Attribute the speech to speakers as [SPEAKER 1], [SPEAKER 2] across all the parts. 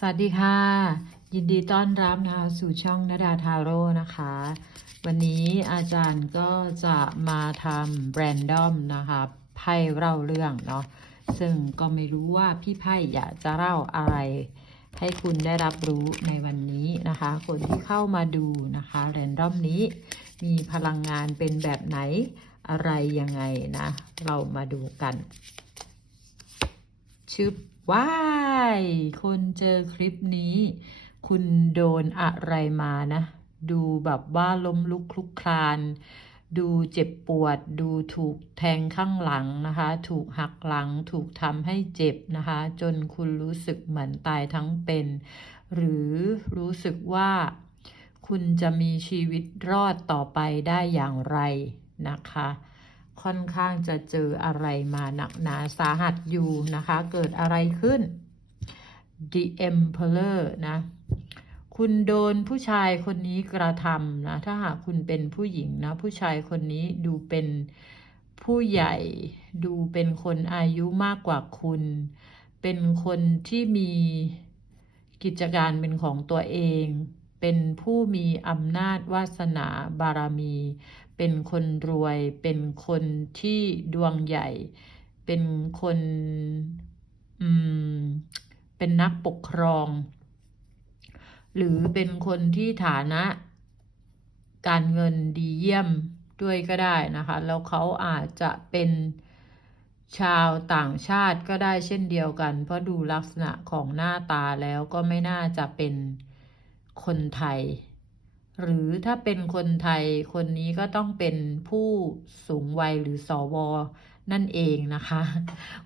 [SPEAKER 1] สวัสดีค่ะ ยินดีต้อนรับนะคะสู่ช่องนดาทาโร่นะคะ วันนี้อาจารย์ก็จะมาทำแบรนดอมนะคะไพ่เล่าเรื่องเนาะซึ่งก็ไม่รู้ว่าพี่ไพ่อยากจะเล่าอะไร ให้คุณได้รับรู้ในวันนี้นะคะ คนที่เข้ามาดูนะคะแรนดอมนี้ มีพลังงานเป็นแบบไหนอะไรยังไงนะ เรามาดูกันชึบ ว้ายคนเจอคลิปนี้ คุณโดนอะไรมานะ ดูแบบว่าล้มลุกคลุกคลาน ดูเจ็บปวด ดูถูกแทงข้างหลังนะคะ ถูกหักหลัง ถูกทำให้เจ็บนะคะ จนคุณรู้สึกเหมือนตายทั้งเป็น หรือรู้สึกว่าคุณจะมีชีวิตรอดต่อไปได้อย่างไรนะคะ ค่อนข้างจะเจออะไรมาหนักหนาสาหัสอยู่นะคะ เกิดอะไรขึ้น The Emperor นะ คุณโดนผู้ชายคนนี้กระทำนะ ถ้าหากคุณเป็นผู้หญิงนะ ผู้ชายคนนี้ดูเป็นผู้ใหญ่ดูเป็นคนอายุมากกว่าคุณ เป็นคนที่มีกิจการเป็นของตัวเอง เป็นผู้มีอำนาจวาสนาบารมี เป็นคนรวย เป็นคนที่ดวงใหญ่ เป็นคนอืมเป็นนักปกครอง หรือเป็นคนที่ฐานะ การเงินดีเยี่ยมด้วยก็ได้นะคะ แล้วเขาอาจจะเป็นชาวต่างชาติก็ได้เช่นเดียวกัน เพราะดูลักษณะของหน้าตาแล้วก็ไม่น่าจะเป็นคนไทย หรือถ้าเป็นคนไทยคนนี้ก็ต้องเป็นผู้สูงวัยหรือสวนั่นเองนะคะ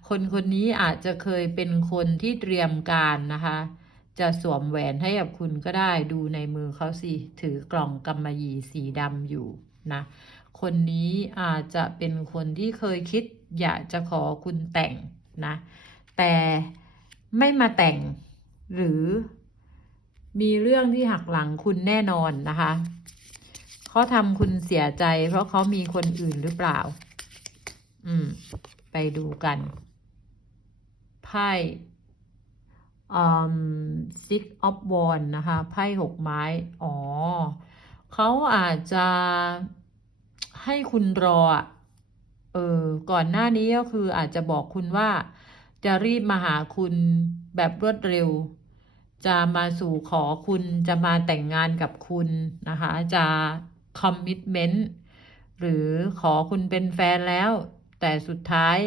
[SPEAKER 1] คนคนนี้อาจจะเคยเป็นคนที่เตรียมการนะคะ จะสวมแหวนให้กับคุณก็ได้ดูในมือเขาสิ ถือกล่องกำมะหยี่สีดำอยู่นะ คนนี้อาจจะเป็นคนที่เคยคิด อยากจะขอคุณแต่งนะ แต่ไม่มาแต่งหรือ มีเรื่องที่หักหลังคุณแน่นอนนะคะเขาทำคุณเสียใจ เพราะเขามีคนอื่นหรือเปล่า อืม ไปดูกัน ไพ่อืม six of wands นะคะ ไพ่หกไม้ อ๋อ เขาอาจจะให้คุณรอ เออ ก่อนหน้านี้ก็คืออาจจะบอกคุณว่า จะรีบมาหาคุณแบบรวดเร็ว จะมาสู่ขอคุณจะมาแต่งงานกับคุณนะคะ จะคอมมิ t เมนต์หรือขอคุณเป็นแฟนแล้ว แต่สุดท้าย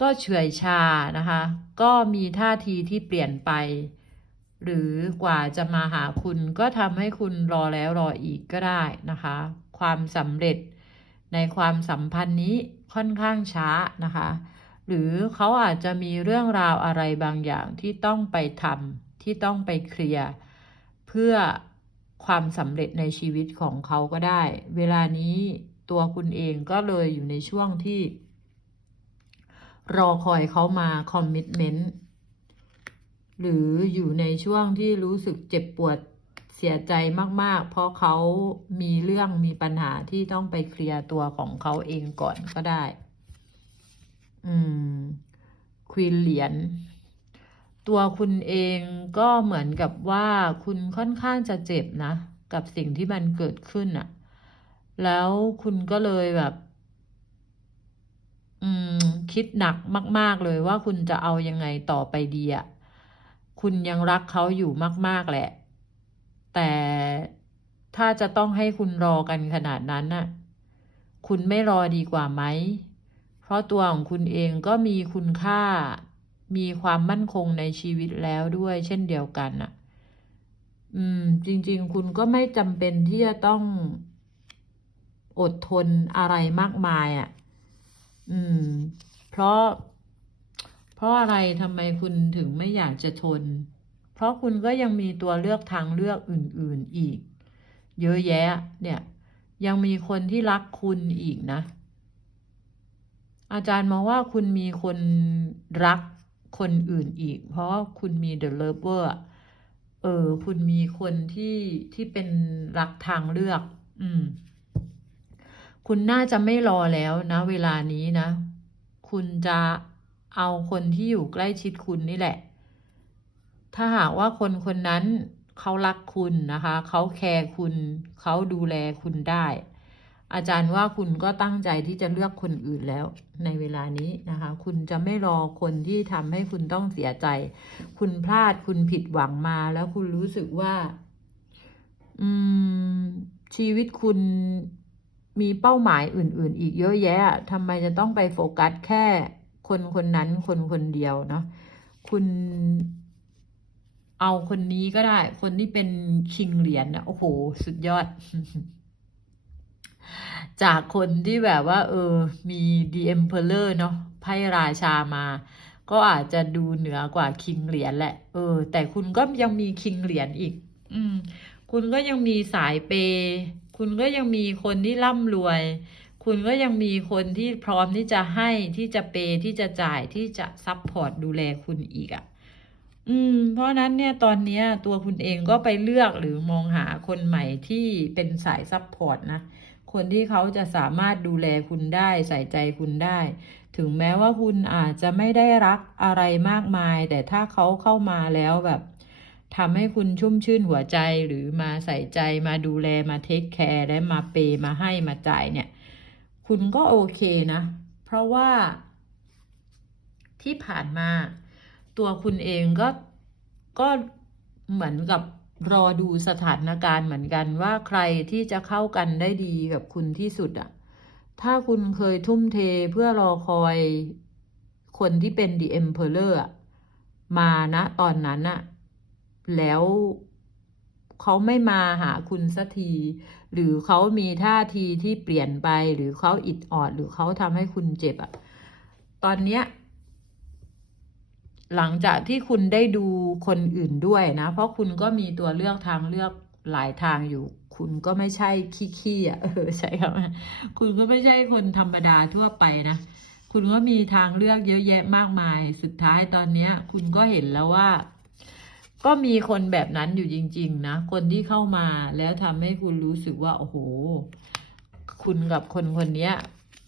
[SPEAKER 1] ก็เฉื่อยชานะคะ ก็มีท่าทีที่เปลี่ยนไป หรือกว่าจะมาหาคุณก็ทำให้คุณรอแล้วรออีกก็ได้นะคะ ความสำเร็จในความสัมพันธ์นี้ค่อนข้างช้านะคะ หรือเขาอาจจะมีเรื่องราวอะไรบางอย่างที่ต้องไปทำ ที่ต้องไปเคลียร์เพื่อความสำเร็จในชีวิตของเขาก็ได้ เวลานี้ตัวคุณเองก็เลยอยู่ในช่วงที่ รอคอยเขามาคอมมิ t เมนต์หรืออยู่ในช่วงที่รู้สึกเจ็บปวดเสียใจมาก ๆ เพราะเขามีเรื่องมีปัญหาที่ต้องไปเคลียร์ตัวของเขาเองก่อนก็ได้ อืมควีนเหรียญ ตัวคุณเองก็เหมือนกับว่าคุณค่อนข้างจะเจ็บนะ กับสิ่งที่มันเกิดขึ้นอะแล้วคุณก็เลยแบบ อืม คิดหนักมาก ๆ เลยว่าคุณจะเอายังไงต่อไปดีอะคุณยังรักเขาอยู่มาก ๆ แหละ แต่ถ้าจะต้องให้คุณรอกันขนาดนั้นน่ะ คุณไม่รอดีกว่าไหม เพราะตัวของคุณเองก็มีคุณค่า มีความมั่นคงในชีวิตแล้วด้วย เช่นเดียวกันน่ะอืม จริง ๆ คุณก็ไม่จำเป็นที่จะต้องอดทนอะไรมากมายอะ อืม เพราะ เพราะอะไรทำไมคุณถึงไม่อยากจะทน เพราะคุณก็ยังมีตัวเลือกทางเลือกอื่น ๆอีก เยอะแยะ เนี่ย ยังมีคนที่รักคุณอีกนะ อาจารย์มองว่าคุณมีคนรัก คนอื่นอีก เพราะว่าคุณมี the lover อะเออ คุณมีคนที่ที่เป็นรักทางเลือก อืม คุณน่าจะไม่รอแล้วนะเวลานี้นะ คุณจะเอาคนที่อยู่ใกล้ชิดคุณนี่แหละ ถ้าหากว่าคนคนนั้นเขารักคุณนะคะ เขาแคร์คุณ เขาดูแลคุณได้ อาจารย์ว่าคุณก็ตั้งใจที่จะเลือกคนอื่นแล้วในเวลานี้นะคะ คุณจะไม่รอคนที่ทำให้คุณต้องเสียใจ คุณพลาดคุณผิดหวังมาแล้วคุณรู้สึกว่า อืม ชีวิตคุณมีเป้าหมายอื่น ๆ อีกเยอะแยะทำไมจะต้องไปโฟกัสแค่คนคนนั้นคนคนเดียวเนาะคุณเอาคนนี้ก็ได้ คนที่เป็นคิงเหรียญนะโอ้โห สุดยอด จากคนที่แบบว่า เออ มี The Emperor เนาะไพ่ราชามา ก็อาจจะดูเหนือกว่าคิงเหรียญแหละ เออ แต่คุณก็ยังมีคิงเหรียญอีก อืม คุณก็ยังมีสายเปย์คุณก็ยังมีคนที่ร่ำรวย คุณก็ยังมีคนที่พร้อมที่จะให้ที่จะเปย์ที่จะจ่ายที่จะซัพพอร์ตดูแลคุณอีกอะ่ะอืม เพราะนั้นเนี่ยตอนเนี้ยตัวคุณเองก็ไปเลือกหรือมองหาคนใหม่ที่เป็นสายซัพพอร์ตนะ คนที่เขาจะสามารถดูแลคุณได้ใส่ใจคุณได้ ถึงแม้ว่าคุณอาจจะไม่ได้รักอะไรมากมาย แต่ถ้าเขาเข้ามาแล้วแบบทำให้คุณชุ่มชื่นหัวใจหรือมาใส่ใจมาดูแลมาเทคแคร์และมาเปย์มาให้มาจ่ายเนี่ย คุณก็โอเคนะ เพราะว่า ที่ผ่านมา ตัวคุณเองก็ก็เหมือนกับ รอดูสถานการณ์เหมือนกันว่าใครที่จะเข้ากันได้ดีกับคุณที่สุดอะถ้าคุณเคยทุ่มเทเพื่อรอคอยคนที่เป็น The Emperor อะมานะตอนนั้นอะแล้วเขาไม่มาหาคุณสักที หรือเขามีท่าทีที่เปลี่ยนไป หรือเขาอิดออด หรือเขาทำให้คุณเจ็บอะตอนเนี้ย หลังจากที่คุณได้ดูคนอื่นด้วยนะ เพราะคุณก็มีตัวเลือกทางเลือกหลายทางอยู่ คุณก็ไม่ใช่ขี้ๆอะเออใช่ครับคุณก็ไม่ใช่คนธรรมดาทั่วไปนะ คุณก็มีทางเลือกเยอะแยะมากมาย สุดท้ายตอนเนี้ย คุณก็เห็นแล้วว่า ก็มีคนแบบนั้นอยู่จริง ๆ นะ คนที่เข้ามาแล้วทำให้คุณรู้สึกว่า โอ้โห คุณกับคนคนเนี้ย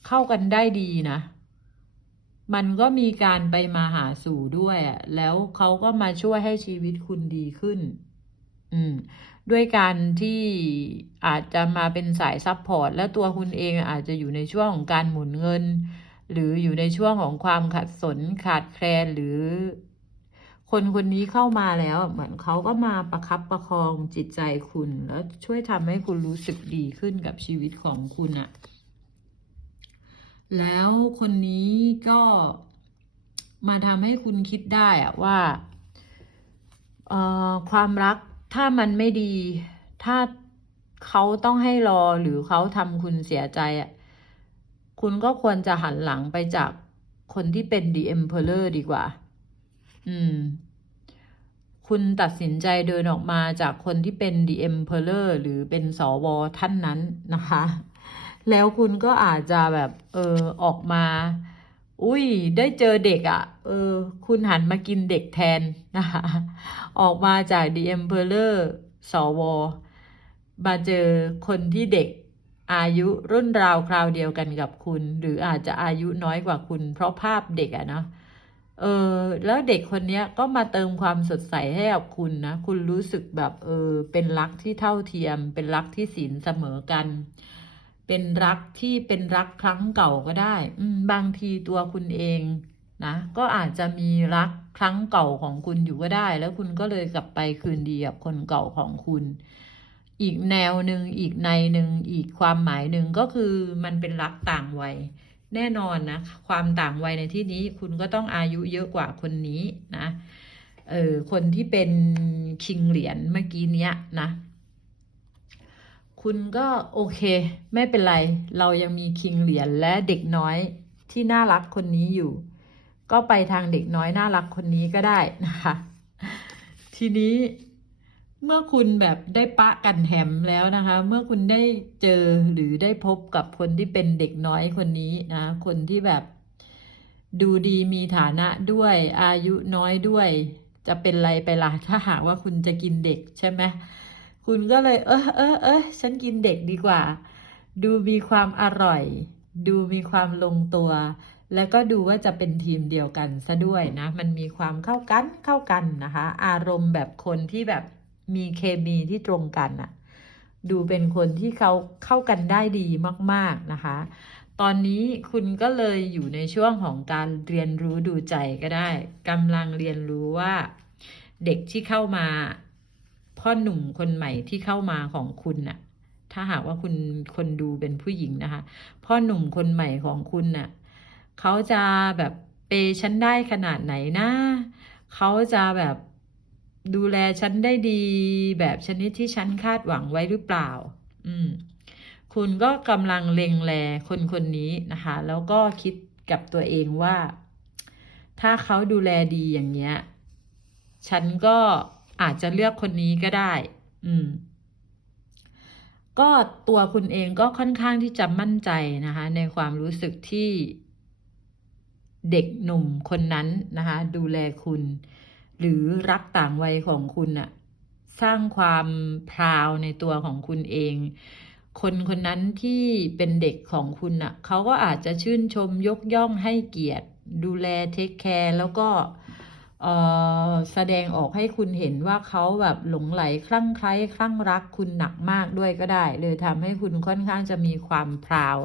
[SPEAKER 1] เข้ากันได้ดีนะ มันก็มีการไปมาหาสู่ด้วยอะแล้วเขาก็มาช่วยให้ชีวิตคุณดีขึ้น อืม ด้วยการที่อาจจะมาเป็นสายซัพพอร์ต และตัวคุณเองอาจจะอยู่ในช่วงของการหมุนเงิน หรืออยู่ในช่วงของความขัดสนขาดแคลนหรือ คนคนนี้เข้ามาแล้ว เหมือนเขาก็มาประคับประคองจิตใจคุณ แล้วช่วยทำให้คุณรู้สึกดีขึ้นกับชีวิตของคุณอะ แล้วคนนี้ก็มาทำให้คุณคิดได้อะว่าความรักถ้ามันไม่ดี ถ้าเขาต้องให้รอหรือเขาทำคุณเสียใจอะคุณก็ควรจะหันหลังไปจากคนที่เป็น The Emperor ดีกว่า อืม คุณตัดสินใจเดินออกมาจากคนที่เป็น The Emperor หรือเป็นสวท่านนั้นนะคะ แล้วคุณก็อาจจะแบบ เออออกมา อุ้ยได้เจอเด็กอะ่ะ เออ คุณหันมากินเด็กแทนนะคะออกมาจาก The Emperor สวมาเจอคนที่เด็กอายุรุ่นราวคราวเดียวกันกับคุณ หรืออาจจะอายุน้อยกว่าคุณ เพราะภาพเด็กอะเนาะเออแล้วเด็กคนนี้ก็มาเติมความสดใสให้กับคุณนะ คุณรู้สึกแบบเออเป็นรักที่เท่าเทียม เป็นรักที่ศีลเสมอกัน เป็นรักที่เป็นรักครั้งเก่าก็ได้บางทีตัวคุณเองนะก็อาจจะมีรักครั้งเก่าของคุณอยู่ก็ได้ แล้วคุณก็เลยกลับไปคืนดีกับคนเก่าของคุณ อีกแนวหนึ่งอีกในหนึ่งอีกความหมายหนึ่งก็คือมันเป็นรักต่างวัยแน่นอนนะความต่างวัยในที่นี้คุณก็ต้องอายุเยอะกว่าคนนี้นะเออคนที่เป็นคิงเหรียญเมื่อกี้เนี้ยนะ คุณก็โอเค ไม่เป็นไร เรายังมีคิงเหรียญและเด็กน้อยที่น่ารักคนนี้อยู่ ก็ไปทางเด็กน้อยน่ารักคนนี้ก็ได้นะคะ ทีนี้เมื่อคุณแบบได้ปะกันแถมแล้วนะคะ เมื่อคุณได้เจอหรือได้พบกับคนที่เป็นเด็กน้อยคนนี้นะ คนที่แบบดูดีมีฐานะด้วย อายุน้อยด้วย จะเป็นไรไปล่ะถ้าหากว่าคุณจะกินเด็กใช่ไหม คุณก็เลย เออเออเออฉันกินเด็กดีกว่า ดูมีความอร่อย ดูมีความลงตัว แล้วก็ดูว่าจะเป็นทีมเดียวกันซะด้วยนะ มันมีความเข้ากันเข้ากันนะคะ อารมณ์แบบคนที่แบบมีเคมีที่ตรงกันอะดูเป็นคนที่เขาเข้ากันได้ดีมาก ๆนะคะ ตอนนี้คุณก็เลยอยู่ในช่วงของการเรียนรู้ดูใจก็ได้กำลังเรียนรู้ว่า เด็กที่เข้ามา พ่อหนุ่มคนใหม่ที่เข้ามาของคุณน่ะ ถ้าหากว่าคุณคนดูเป็นผู้หญิงนะคะ พ่อหนุ่มคนใหม่ของคุณน่ะเขาจะแบบเปย์ฉันได้ขนาดไหนนะเขาจะแบบดูแลฉันได้ดีแบบชนิดที่ฉันคาดหวังไว้หรือเปล่า อืม คุณก็กำลังเล็งแลคนคนนี้นะคะ แล้วก็คิดกับตัวเองว่า ถ้าเขาดูแลดีอย่างเงี้ย ฉันก็ อาจจะเลือกคนนี้ก็ได้ อืม ก็ตัวคุณเองก็ค่อนข้างที่จะมั่นใจนะคะ ในความรู้สึกที่เด็กหนุ่มคนนั้นนะคะ ดูแลคุณ หรือรักต่างวัยของคุณอะสร้างความพราวในตัวของคุณเอง คนคนนั้นที่เป็นเด็กของคุณอะเขาก็อาจจะชื่นชมยกย่องให้เกียรติ ดูแลเทคแคร์แล้วก็เแสดงออกให้คุณเห็นว่าเขาแบบหลงไหลคลั่งไคล้คลั่งรักคุณหนักมากด้วยก็ได้ เลยทำให้คุณค่อนข้างจะมีความพราว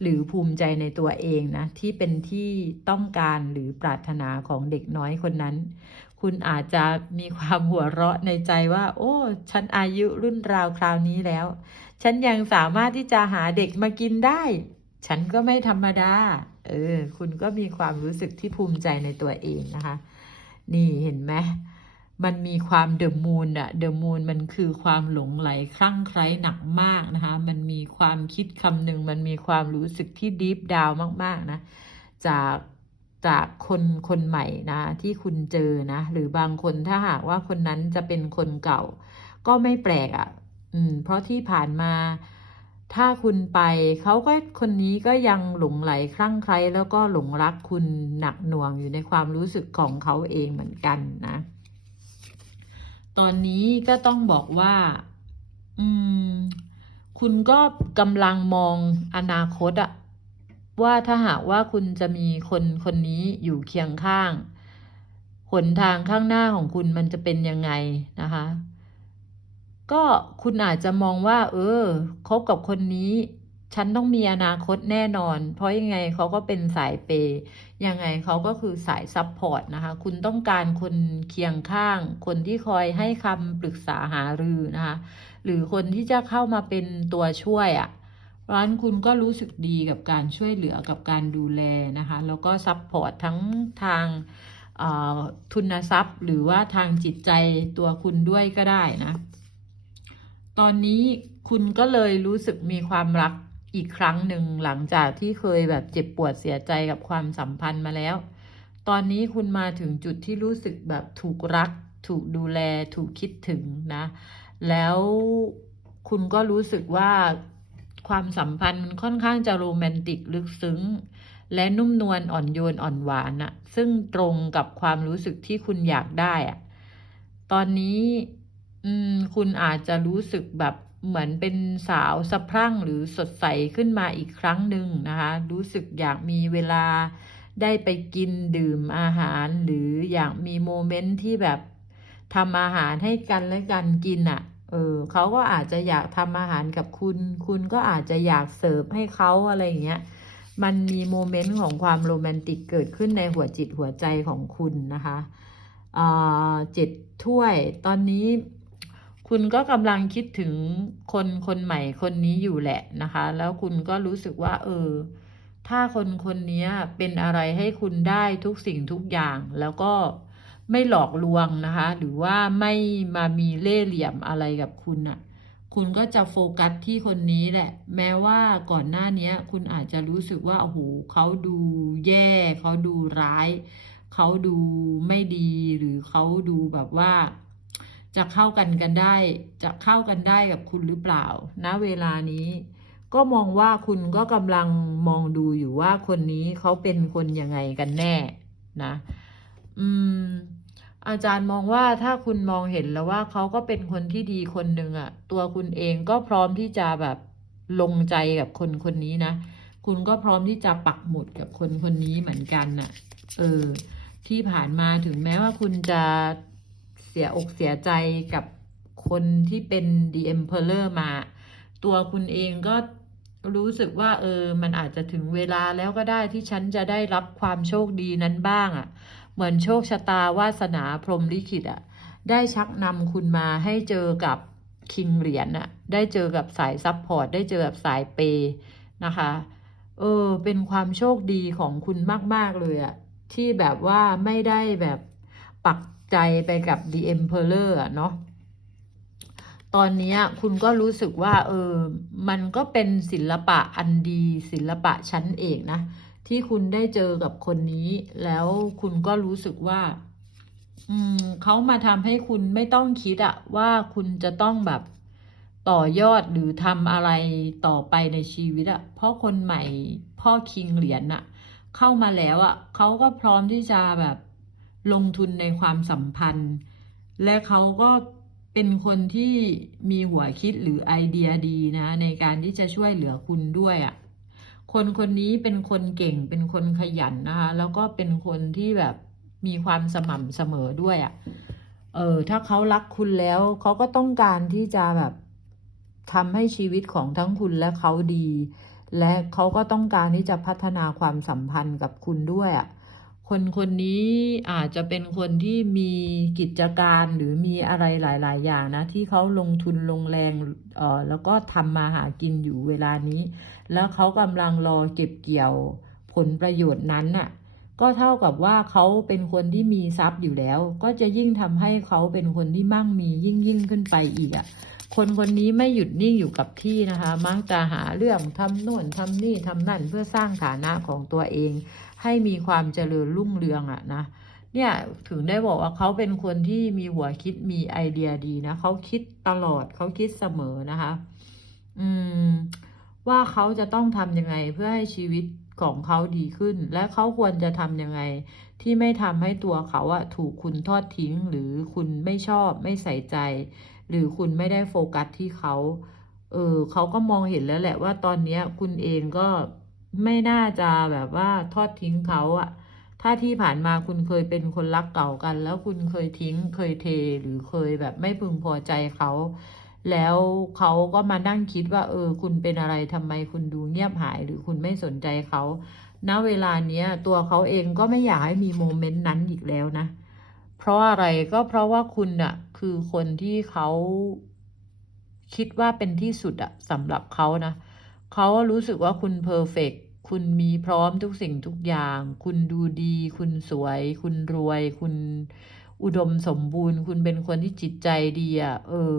[SPEAKER 1] หรือภูมิใจในตัวเองนะ ที่เป็นที่ต้องการหรือปรารถนาของเด็กน้อยคนนั้น คุณอาจจะมีความหัวเราะในใจว่า โอ้ ฉันอายุรุ่นราวคราวนี้แล้ว ฉันยังสามารถที่จะหาเด็กมากินได้ ฉันก็ไม่ธรรมดา เออ คุณก็มีความรู้สึกที่ภูมิใจในตัวเองนะคะ นี่เห็นไหมมันมีความเดอะมูนอะเดอะมูนมันคือความหลงไหลคลั่งไคล้หนักมากนะคะ มันมีความคิดคำหนึ่งมันมีความรู้สึกที่ดีฟดาวมากๆนะ จากจากคนคนใหม่นะที่คุณเจอนะ หรือบางคนถ้าหากว่าคนนั้นจะเป็นคนเก่า ก็ไม่แปลกอะ่ะ อืม เพราะที่ผ่านมา ถ้าคุณไปเขาก็คนนี้ก็ยังหลงไหลคลั่งไคล้แล้วก็หลงรักคุณหนักหน่วงอยู่ในความรู้สึกของเขาเองเหมือนกันนะ ตอนนี้ก็ต้องบอกว่า อืม คุณก็กำลังมองอนาคตอะว่าถ้าหากว่าคุณจะมีคนคนนี้อยู่เคียงข้าง หนทางข้างหน้าของคุณมันจะเป็นยังไงนะคะ ก็คุณอาจจะมองว่า เออคบกับคนนี้ ฉันต้องมีอนาคตแน่นอน เพราะยังไงเขาก็เป็นสายเปย์ยังไงเขาก็คือสายซัพพอร์ตนะคะ คุณต้องการคนเคียงข้าง คนที่คอยให้คำปรึกษาหารือนะคะ หรือคนที่จะเข้ามาเป็นตัวช่วยอะ่ะร้านคุณก็รู้สึกดีกับการช่วยเหลือกับการดูแลนะคะ แล้วก็ซัพพอร์ตทั้งทางทุนทรัพย์ หรือว่าทางจิตใจตัวคุณด้วยก็ได้นะ ตอนนี้คุณก็เลยรู้สึกมีความรักอีกครั้งหนึ่งหลังจากที่เคยแบบเจ็บปวดเสียใจกับความสัมพันธ์มาแล้ว ตอนนี้คุณมาถึงจุดที่รู้สึกแบบถูกรัก ถูกดูแล ถูกคิดถึงนะ แล้วคุณก็รู้สึกว่าความสัมพันธ์มันค่อนข้างจะโรแมนติกลึกซึ้ง และนุ่มนวลอ่อนโยนอ่อนหวานอะซึ่งตรงกับความรู้สึกที่คุณอยากได้อะตอนนี้ อืม คุณอาจจะรู้สึกแบบเหมือนเป็นสาวสะพรั่งหรือสดใสขึ้นมาอีกครั้งหนึ่งนะคะ รู้สึกอยากมีเวลาได้ไปกินดื่มอาหาร หรืออยากมีโมเมนต์ที่แบบทำอาหารให้กันและกันกินอะ่ะ เออเขาก็อาจจะอยากทำอาหารกับคุณ คุณก็อาจจะอยากเสิร์ฟให้เขาอะไรอย่างเงี้ย มันมีโมเมนต์ของความโรแมนติกเกิดขึ้นในหัวจิตหัวใจของคุณนะคะเจ็ดถ้วยตอนนี้ คุณก็กำลังคิดถึงคนคนใหม่คนนี้อยู่แหละนะคะ แล้วคุณก็รู้สึกว่า เออ ถ้าคนคนนี้เป็นอะไรให้คุณได้ทุกสิ่งทุกอย่าง แล้วก็ไม่หลอกลวงนะคะ หรือว่าไม่มามีเล่ห์เหลี่ยมอะไรกับคุณอะ่ะ คุณก็จะโฟกัสที่คนนี้แหละ แม้ว่าก่อนหน้านี้คุณอาจจะรู้สึกว่าโอ้โหเขาดูแย่เขาดูร้าย เขาดูไม่ดีหรือเขาดูแบบว่า จะเข้ากันกันได้ จะเข้ากันได้กับคุณหรือเปล่า ณ เวลานี้ ก็มองว่าคุณก็กำลังมองดูอยู่ว่าคนนี้เขาเป็นคนยังไงกันแน่นะ อืม อาจารย์มองว่าถ้าคุณมองเห็นแล้วว่าเขาก็เป็นคนที่ดีคนหนึ่งอะตัวคุณเองก็พร้อมที่จะแบบลงใจกับคนคนนี้นะ คุณก็พร้อมที่จะปักหมุดกับคนคนนี้เหมือนกันน่ะ เออ ที่ผ่านมาถึงแม้ว่าคุณจะ เสียอกเสียใจกับคนที่เป็น The Emperor มา ตัวคุณเองก็รู้สึกว่า เออ มันอาจจะถึงเวลาแล้วก็ได้ที่ฉันจะได้รับความโชคดีนั้นบ้างอะ่ะ เหมือนโชคชะตาวาสนาพรหมลิขิตอะ่ะ ได้ชักนำคุณมาให้เจอกับคิงเหรียญน่ะ ได้เจอกับสายซัพพอร์ต ได้เจอกับสายเปย์นะคะ เออ เป็นความโชคดีของคุณมาก ๆ เลยอะ ที่แบบว่าไม่ได้แบบปัก ใจไปกับ The Emperor อะเนาะตอนนี้คุณก็รู้สึกว่าเออมันก็เป็นศิลปะอันดี ศิลปะชั้นเอกนะ ที่คุณได้เจอกับคนนี้ แล้วคุณก็รู้สึกว่า อืมเขามาทำให้คุณไม่ต้องคิดอะว่าคุณจะต้องแบบต่อยอดหรือทำอะไรต่อไปในชีวิตอะเพราะคนใหม่พ่อคิงเหรียญอะเข้ามาแล้วอะเขาก็พร้อมที่จะแบบ ลงทุนในความสัมพันธ์ และเขาก็เป็นคนที่มีหัวคิดหรือไอเดียดีนะ ในการที่จะช่วยเหลือคุณด้วยอะคนคนนี้เป็นคนเก่งเป็นคนขยันนะคะ แล้วก็เป็นคนที่แบบมีความสม่ำเสมอด้วยอะ่ะเออถ้าเขารักคุณแล้วเขาก็ต้องการที่จะแบบทำให้ชีวิตของทั้งคุณและเขาดี และเขาก็ต้องการที่จะพัฒนาความสัมพันธ์กับคุณด้วยอะ่ะ คนคนนี้อาจจะเป็นคนที่มีกิจการหรือมีอะไรหลาย ๆ อย่างนะ ที่เขาลงทุนลงแรงเอ่อแล้วก็ทำมาหากินอยู่เวลานี้ แล้วเขากำลังรอเก็บเกี่ยวผลประโยชน์นั้นน่ะก็เท่ากับว่าเขาเป็นคนที่มีทรัพย์อยู่แล้ว ก็จะยิ่งทำให้เขาเป็นคนที่มั่งมียิ่งยิ่งขึ้นไปอีกอะคนคนนี้ไม่หยุดนิ่งอยู่กับที่นะคะ มักจะหาเรื่องทำโน่นทำนี่ทำนั่นเพื่อสร้างฐานะของตัวเอง ให้มีความเจริญรุ่งเรืองอะนะเนี่ยถึงได้บอกว่าเขาเป็นคนที่มีหัวคิดมีไอเดียดีนะเขาคิดตลอดเขาคิดเสมอนะคะ อืม ว่าเขาจะต้องทำยังไงเพื่อให้ชีวิตของเขาดีขึ้น และเขาควรจะทำยังไง ที่ไม่ทำให้ตัวเขาอะถูกคุณทอดทิ้ง หรือคุณไม่ชอบไม่ใส่ใจ หรือคุณไม่ได้โฟกัสที่เขา เออเขาก็มองเห็นแล้วแหละว่าตอนเนี้ยคุณเองก็ ไม่น่าจะแบบว่าทอดทิ้งเขาอะถ้าที่ผ่านมาคุณเคยเป็นคนรักเก่ากัน แล้วคุณเคยทิ้งเคยเทหรือเคยแบบไม่พึงพอใจเขาแล้วเขาก็มานั่งคิดว่า เออ คุณเป็นอะไรทำไมคุณดูเงียบหาย หรือคุณไม่สนใจเขาณเวลาเนี้ย ตัวเขาเองก็ไม่อยากให้มีโมเมนต์นั้นอีกแล้วนะ เพราะอะไรก็เพราะว่าคุณอะคือคนที่เขาคิดว่าเป็นที่สุดอะสำหรับเขานะเขารู้สึกว่าคุณเพอร์เฟก คุณมีพร้อมทุกสิ่งทุกอย่าง คุณดูดี คุณสวย คุณรวย คุณอุดมสมบูรณ์ คุณเป็นคนที่จิตใจดีอะเออ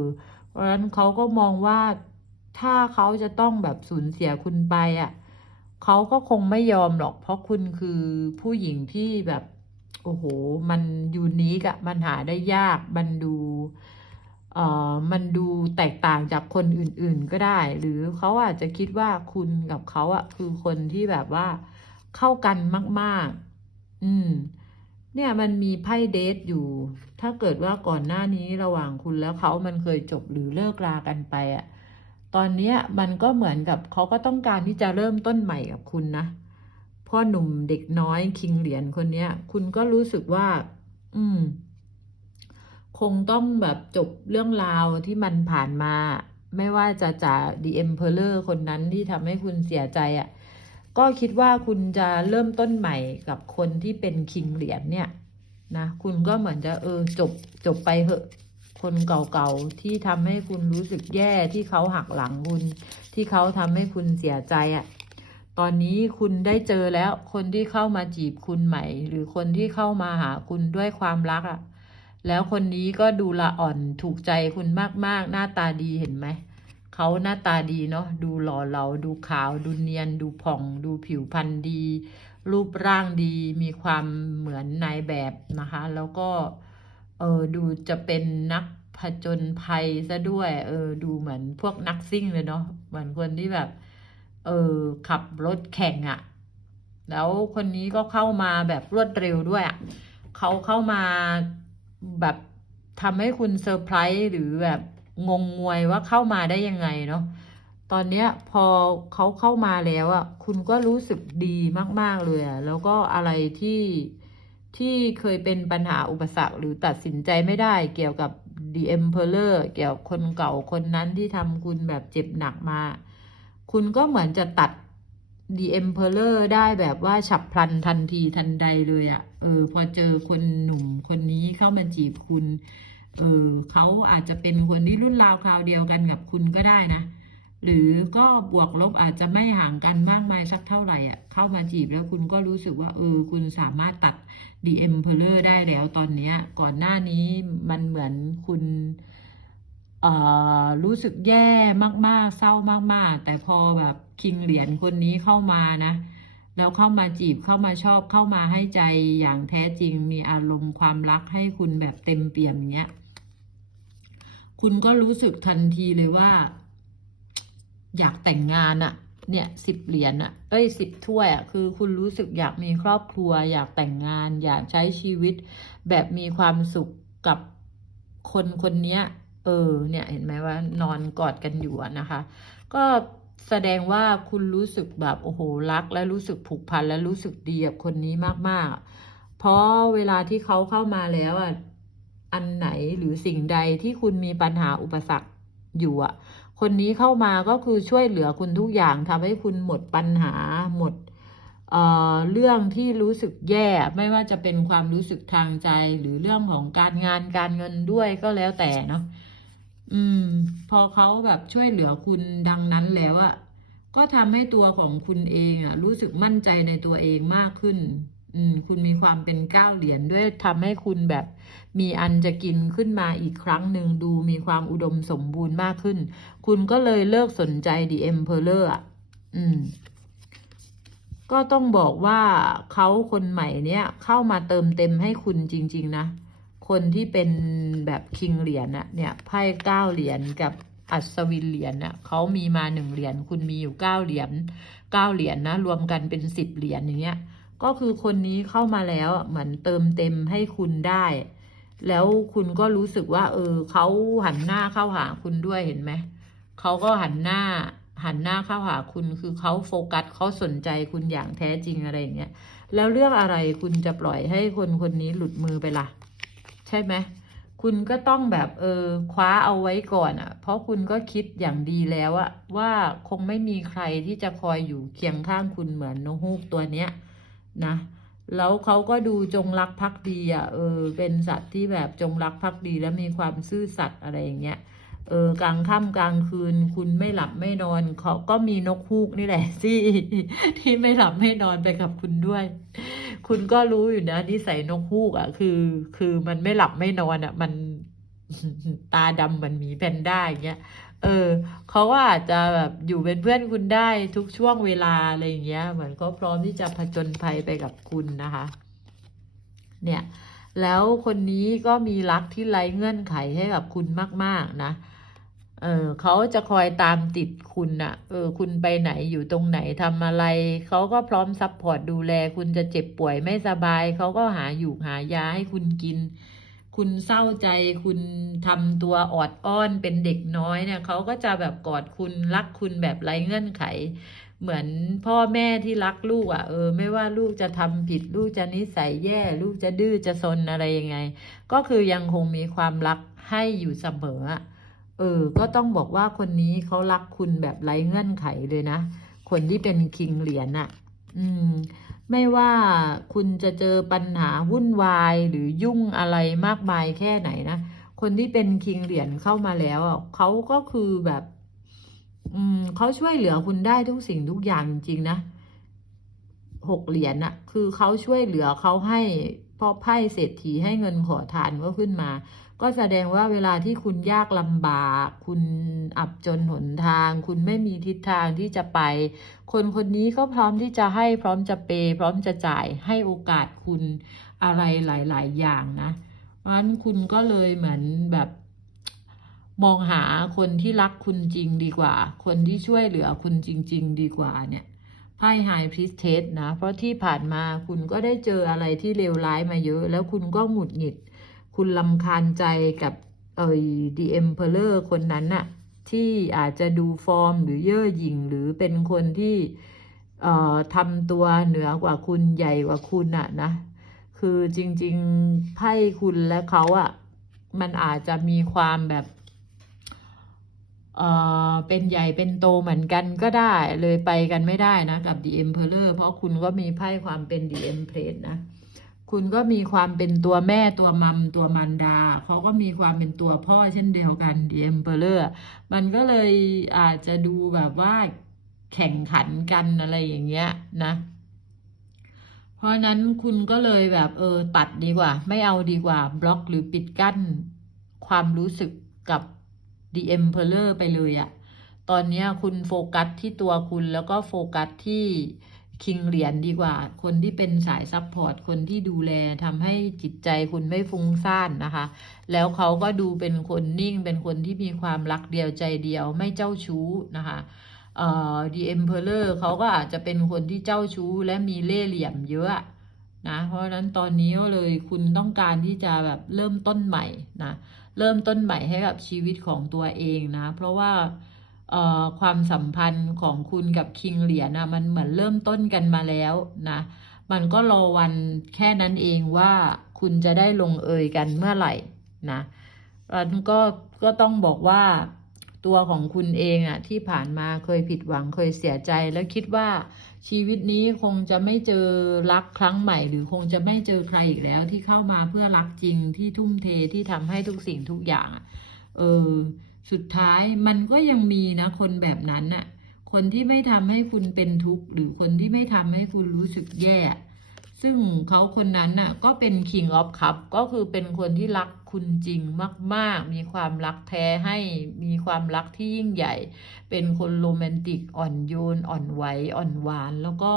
[SPEAKER 1] เพราะฉะนั้นเขาก็มองว่าถ้าเขาจะต้องแบบสูญเสียคุณไปอะเขาก็คงไม่ยอมหรอก เพราะคุณคือผู้หญิงที่แบบ โอ้โห มันยูนิคอะมันหาได้ยาก มันดู ออมันดูแตกต่างจากคนอื่นๆก็ได้ หรือเขาอาจจะคิดว่าคุณกับเขาอะคือคนที่แบบว่าเข้ากันมาก ๆ อืม เนี่ยมันมีไพ่เดทอยู่ ถ้าเกิดว่าก่อนหน้านี้ระหว่างคุณแล้วเขามันเคยจบหรือเลิกรากันไปอะตอนนี้มันก็เหมือนกับเขาก็ต้องการที่จะเริ่มต้นใหม่กับคุณนะพ่อหนุ่มเด็กน้อยคิงเหรียญคนเนี้ย คุณก็รู้สึกว่า อืม คงต้องแบบจบเรื่องราวที่มันผ่านมา ไม่ว่าจะจาก The Emperor คนนั้นที่ทำให้คุณเสียใจอะ่ะ ก็คิดว่าคุณจะเริ่มต้นใหม่กับคนที่เป็นคิงเหรียญเนี่ยนะ คุณก็เหมือนจะเออจบจบไปเหอะ คนเก่าๆที่ทำให้คุณรู้สึกแย่ที่เขาหักหลังคุณ ที่เขาทำให้คุณเสียใจอะ่ะตอนนี้คุณได้เจอแล้วคนที่เข้ามาจีบคุณใหม่ หรือคนที่เข้ามาหาคุณด้วยความรักอะ่ะ แล้วคนนี้ก็ดูละอ่อนถูกใจคุณมากๆ หน้าตาดีเห็นไหม เขาหน้าตาดีเนาะ ดูหล่อเหลา ดูขาว ดูเนียน ดูผ่อง ดูผิวพรรณดี รูปร่างดี มีความเหมือนนายแบบนะคะ แล้วก็ เออ ดูจะเป็นนักผจญภัยซะด้วย เออ ดูเหมือนพวกนักซิ่งเลยเนาะ เหมือนคนที่แบบ เออ ขับรถแข่งอะ่ะ แล้วคนนี้ก็เข้ามาแบบรวดเร็วด้วยอะ่ะ เขาเข้ามา แบบทำให้คุณเซอร์ไพรส์หรือแบบงงงวยว่าเข้ามาได้ยังไงเนาะตอนเนี้ยพอเขาเข้ามาแล้วอะ คุณก็รู้สึกดีมาก ๆ เลยอะแล้วก็อะไรที่ที่เคยเป็นปัญหาอุปสรรคหรือตัดสินใจไม่ได้เกี่ยวกับ The Emperor เกี่ยวกับคนเก่าคนนั้นที่ทำคุณแบบเจ็บหนักมา คุณก็เหมือนจะตัด The Emperor ได้แบบว่าฉับพลันทันทีทันใดเลยอะ่ะ เออ พอเจอคนหนุ่มคนนี้เข้ามาจีบคุณ เออเขาอาจจะเป็นคนที่รุ่นราวคราวเดียวกันกับคุณก็ได้นะ หรือก็บวกลบอาจจะไม่ห่างกันมากมายสักเท่าไหร่อะ เข้ามาจีบแล้วคุณก็รู้สึกว่า เออ คุณสามารถตัด The Emperor ได้แล้วตอนเนี้ย ก่อนหน้านี้มันเหมือนคุณ รู้สึกแย่มาก ๆ เศร้ามาก ๆ แต่พอแบบคิงเหรียญคนนี้เข้ามานะแล้วเข้ามาจีบเข้ามาชอบเข้ามาให้ใจอย่างแท้จริงมีอารมณ์ความรักให้คุณแบบเต็มเปี่ยมอย่างเงี้ย คุณก็รู้สึกทันทีเลยว่า อยากแต่งงานอะเนี่ยสิบเหรียญอะเอ้ยสิบถ้วยอะคือคุณรู้สึกอยากมีครอบครัว อยากแต่งงาน อยากใช้ชีวิต แบบมีความสุขกับคนคนนี้ เออเนี่ยเห็นไหมว่านอนกอดกันอยู่นะคะ ก็แสดงว่าคุณรู้สึกแบบโอ้โหรัก และรู้สึกผูกพันและรู้สึกดีกับคนนี้มากๆ เพราะเวลาที่เขาเข้ามาแล้วอะอันไหนหรือสิ่งใดที่คุณมีปัญหาอุปสรรคอยู่อะ คนนี้เข้ามาก็คือช่วยเหลือคุณทุกอย่างทำให้คุณหมดปัญหาหมดเอ่อเรื่องที่รู้สึกแย่ไม่ว่าจะเป็นความรู้สึกทางใจหรือเรื่องของการงานการเงินด้วยก็แล้วแต่เนาะ อืม พอเขาแบบช่วยเหลือคุณดังนั้นแล้วอะก็ทำให้ตัวของคุณเองอะรู้สึกมั่นใจในตัวเองมากขึ้น อืม คุณมีความเป็นก้าวเหรียญด้วยทำให้คุณแบบ มีอันจะกินขึ้นมาอีกครั้งหนึ่งดูมีความอุดมสมบูรณ์มากขึ้น คุณก็เลยเลิกสนใจ The Emperor อะอืมก็ต้องบอกว่าเขาคนใหม่เนี้ยเข้ามาเติมเต็มให้คุณจริง ๆ นะ คนที่เป็นแบบคิงเหรียญน่ะเนี่ยไพ่เก้าเหรียญกับอัศวินเหรียญน่ะเขามีมาหนึ่งเหรียญคุณมีอยู่เก้าเหรียญเก้าเหรียญนะรวมกันเป็นสิบเหรียญอย่างเงี้ย ก็คือคนนี้เข้ามาแล้วอะเหมือนเติมเต็มให้คุณได้ แล้วคุณก็รู้สึกว่า เออเขาหันหน้าเข้าหาคุณด้วยเห็นไหมเขาก็หันหน้าหันหน้าเข้าหาคุณคือเขาโฟกัสเขาสนใจคุณอย่างแท้จริงอะไรอย่างเงี้ยแล้วเรื่องอะไรคุณจะปล่อยให้คนคนนี้หลุดมือไปล่ะ ใช่ไหมคุณก็ต้องแบบเออคว้าเอาไว้ก่อนอะ่ะ เพราะคุณก็คิดอย่างดีแล้วอะว่าคงไม่มีใครที่จะคอยอยู่เคียงข้างคุณเหมือนนกฮูกตัวเนี้ยนะแล้วเขาก็ดูจงรักภักดีอะ่ะเออเป็นสัตว์ที่แบบจงรักภักดีและมีความซื่อสัตย์อะไรอย่างเงี้ย เออกลางค่ำกลางคืน คุณไม่หลับไม่นอนเขาก็มีนกฮูกนี่แหละที่ที่ไม่หลับไม่นอนไปกับคุณด้วย คุณก็รู้อยู่นะนิสัยนกฮูกอะ คือ คือมันไม่หลับไม่นอนอะ มันตาดำเหมือนหมีแพนด้าอย่างเงี้ยเออเขาก็อาจจะแบบอยู่เป็นเพื่อนคุณได้ทุกช่วงเวลาอะไรอย่างเงี้ย เหมือนก็พร้อมที่จะผจญภัยไปกับคุณนะคะ เนี่ย แล้วคนนี้ก็มีรักที่ไร้เงื่อนไขให้กับคุณมาก ๆ นะ เออเขาจะคอยตามติดคุณนะ่ะเออ คุณไปไหนอยู่ตรงไหนทำอะไร เขาก็พร้อมซัพพอร์ตดูแล คุณจะเจ็บป่วยไม่สบาย เขาก็หาอยู่หายาให้คุณกิน คุณเศร้าใจ คุณทำตัวออดอ้อนเป็นเด็กน้อยเนี่ย เขาก็จะแบบกอดคุณรักคุณแบบไร้เงื่อนไข เหมือนพ่อแม่ที่รักลูกอะ่ะ เออ ไม่ว่าลูกจะทำผิด ลูกจะนิสัยแย่ ลูกจะดื้อจะซนอะไรยังไง ก็คือยังคงมีความรักให้อยู่เสมออะ เออ ก็ต้องบอกว่าคนนี้เขารักคุณแบบไร้เงื่อนไขเลยนะ คนที่เป็นคิงเหรียญน่ะ อืม ไม่ว่าคุณจะเจอปัญหาวุ่นวายหรือยุ่งอะไรมากมายแค่ไหนนะ คนที่เป็นคิงเหรียญเข้ามาแล้วอะเขาก็คือแบบ อืมเขาช่วยเหลือคุณได้ทุกสิ่งทุกอย่างจริงๆนะหกเหรียญน่ะคือเขาช่วยเหลือเขาให้เพราะไพ่เศรษฐีให้เงินขอทานก็ขึ้นมา ก็แสดงว่าเวลาที่คุณยากลำบาก คุณอับจนหนทาง คุณไม่มีทิศทางที่จะไป คนคนนี้ก็พร้อมที่จะให้พร้อมจะเปย์พร้อมจะจ่ายให้โอกาสคุณอะไรหลาย ๆ อย่างนะเพราะฉะนั้นคุณก็เลยเหมือนแบบมองหาคนที่รักคุณจริงดีกว่า คนที่ช่วยเหลือคุณจริง ๆ ดีกว่าเนี่ยไพ่ไฮพริสเทสนะ เพราะที่ผ่านมาคุณก็ได้เจออะไรที่เลวร้ายมาเยอะ แล้วคุณก็หงุดหงิด คุณลำคาญใจกับเอ่ยดีเอ็มเพลเลอร์คนนั้นน่ะที่อาจจะดูฟอร์มหรือเย่อหยิ่งหรือเป็นคนที่เอ่อทำตัวเหนือกว่าคุณใหญ่กว่าคุณอะนะ คือจริงๆไพ่คุณและเขาอะมันอาจจะมีความแบบเอ่อเป็นใหญ่เป็นโตเหมือนกันก็ได้เลยไปกันไม่ได้นะ กับ The Emperor เพราะคุณก็มีไพ่ความเป็น The Empress นะ คุณก็มีความเป็นตัวแม่ตัวมัมตัวมันดา เขาก็มีความเป็นตัวพ่อเช่นเดียวกัน The Emperor มันก็เลยอาจจะดูแบบว่าแข่งขันกันอะไรอย่างเงี้ยนะ เพราะนั้นคุณก็เลยแบบเออตัดดีกว่า ไม่เอาดีกว่า บล็อกหรือปิดกั้น ความรู้สึกกับ The Emperor ไปเลยอะตอนนี้คุณโฟกัสที่ตัวคุณแล้วก็โฟกัสที่ คิงเหรียญดีกว่า คนที่เป็นสายซัพพอร์ต คนที่ดูแลทำให้จิตใจคุณไม่ฟุ้งซ่านนะคะ แล้วเขาก็ดูเป็นคนนิ่ง เป็นคนที่มีความรักเดียวใจเดียวไม่เจ้าชู้นะคะเอ่อ The Emperor เขาก็อาจจะเป็นคนที่เจ้าชู้และมีเล่ห์เหลี่ยมเยอะนะเพราะฉะนั้นตอนนี้ก็เลยคุณต้องการที่จะแบบเริ่มต้นใหม่นะเริ่มต้นใหม่ให้กับชีวิตของตัวเองนะ เพราะว่า ความสัมพันธ์ของคุณกับคิงเหรียญนะมันเหมือนเริ่มต้นกันมาแล้วนะมันก็รอวันแค่นั้นเองว่าคุณจะได้ลงเอยกันเมื่อไหร่นะมันก็ก็ต้องบอกว่าตัวของคุณเองอะที่ผ่านมาเคยผิดหวังเคยเสียใจ แล้วคิดว่าชีวิตนี้คงจะไม่เจอรักครั้งใหม่ หรือคงจะไม่เจอใครอีกแล้วที่เข้ามาเพื่อรักจริงที่ทุ่มเทที่ทำให้ทุกสิ่งทุกอย่างเออ สุดท้ายมันก็ยังมีนะ คนแบบนั้นน่ะคนที่ไม่ทำให้คุณเป็นทุกข์หรือคนที่ไม่ทำให้คุณรู้สึกแย่ ซึ่งเขาคนนั้นน่ะ ก็เป็น King of Cup ก็คือเป็นคนที่รักคุณจริงมาก ๆ มีความรักแท้ให้ มีความรักที่ยิ่งใหญ่ เป็นคนโรแมนติกอ่อนโยน อ่อนไหว อ่อนหวาน แล้วก็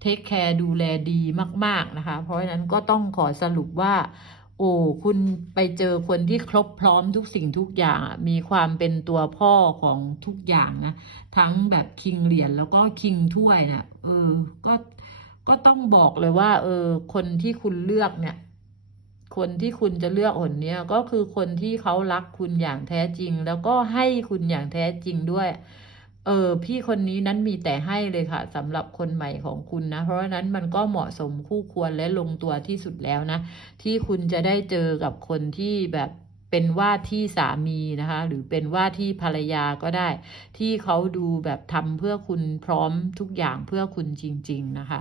[SPEAKER 1] เทคแคร์ดูแลดีมาก ๆ นะคะ เพราะฉะนั้นก็ต้องขอสรุปว่า โอ้คุณไปเจอคนที่ครบพร้อมทุกสิ่งทุกอย่าง มีความเป็นตัวพ่อของทุกอย่างนะ ทั้งแบบคิงเหรียญแล้วก็คิงถ้วยนะเออ ก็ก็ต้องบอกเลยว่า เออ คนที่คุณเลือกเนี่ย คนที่คุณจะเลือกคนเนี้ยก็คือคนที่เขารักคุณอย่างแท้จริง แล้วก็ให้คุณอย่างแท้จริงด้วย เออพี่คนนี้นั้นมีแต่ให้เลยค่ะสำหรับคนใหม่ของคุณนะ เพราะฉะนั้นมันก็เหมาะสมคู่ควรและลงตัวที่สุดแล้วนะ ที่คุณจะได้เจอกับคนที่แบบเป็นว่าที่สามีนะคะ หรือเป็นว่าที่ภรรยาก็ได้ ที่เขาดูแบบทำเพื่อคุณพร้อมทุกอย่างเพื่อคุณจริง ๆ นะคะ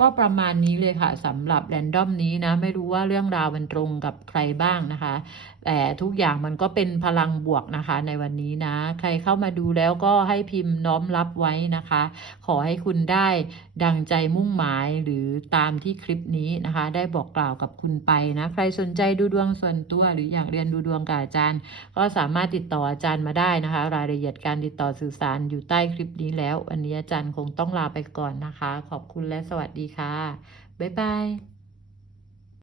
[SPEAKER 1] ก็ประมาณนี้เลยค่ะสำหรับแรนดอมนี้นะ ไม่รู้ว่าเรื่องราวมันตรงกับใครบ้างนะคะ แต่ทุกอย่างมันก็เป็นพลังบวกนะคะ ในวันนี้นะ ใครเข้ามาดูแล้วก็ให้พิมพ์น้อมรับไว้นะคะ ขอให้คุณได้ดังใจมุ่งหมายหรือตามที่คลิปนี้นะคะ ได้บอกกล่าวกับคุณไปนะ ใครสนใจดูดวงส่วนตัว หรืออยากเรียนดูดวงกับอาจารย์ ก็สามารถติดต่ออาจารย์มาได้นะคะ รายละเอียดการติดต่อสื่อสารอยู่ใต้คลิปนี้แล้ววันนี้อาจารย์คงต้องลาไปก่อนนะคะ ขอบคุณและสวัสดีค่ะ บ๊ายบาย